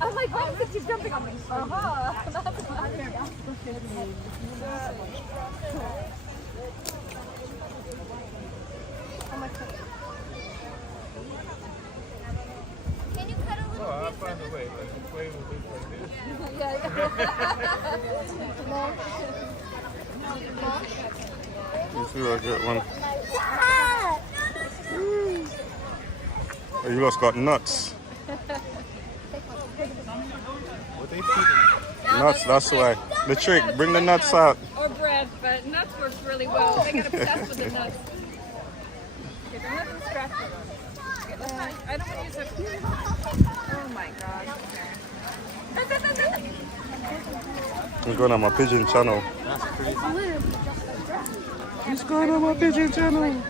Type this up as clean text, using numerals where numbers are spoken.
I'm like, why is it keep jumping on me? That's Can you cut a little Oh, I'll find a way. Let's play with it like this. yeah. Let's see if I get one. Oh, you guys got nuts. What they feeding? Nuts, that's why. The trick, bring the nuts out. Or bread, but nuts works really well. They got obsessed with the nuts. Okay, they're not distracted. Okay, let's not, I don't want to use a... Oh my god. I'm going on my pigeon channel. That's crazy. What's going on my pigeon channel?